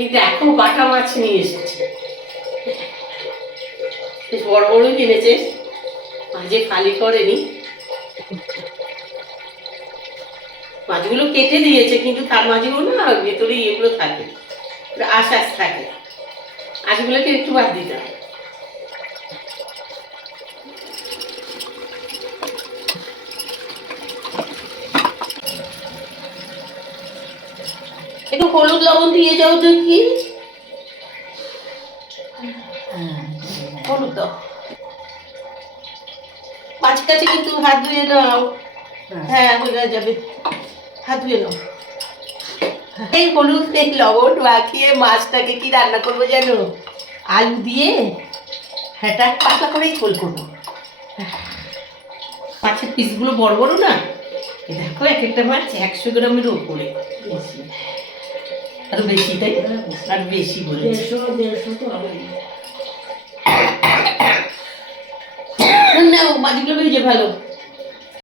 এই দেখো বাটা মাছ নিয়ে এসেছে, বেশ বড় বড়ই কিনেছে, মাঝে খালি করেনি। মাছগুলো কেটে দিয়েছে, কিন্তু তার মাছগুলো না ভেতরে এগুলো থাকে, আঁশ আঁশ থাকে, আঁশগুলোকে একটু বাদ দিতে হবে। একটু হলুদ লবণ দিয়ে যাও দেখি, হলুদ দাও। মাছ কাছে কিন্তু হাত ধুয়ে নাও। হ্যাঁ হয়ে যাবে, হাত ধুয়ে নাও। এই হলুদ এই লবণ মাখিয়ে মাছটাকে কি রান্না করবো জানো? আলু দিয়ে হ্যাঁ পাতলা করেই ঝোল করবো। মাছের পিসগুলো বড় বড় না, দেখো এক একটা মাছ 100 গ্রামের উপরে, আরো বেশি, তাই আর বেশি বলে 150 তো হবে না। মাছগুলো ভেজে ভালো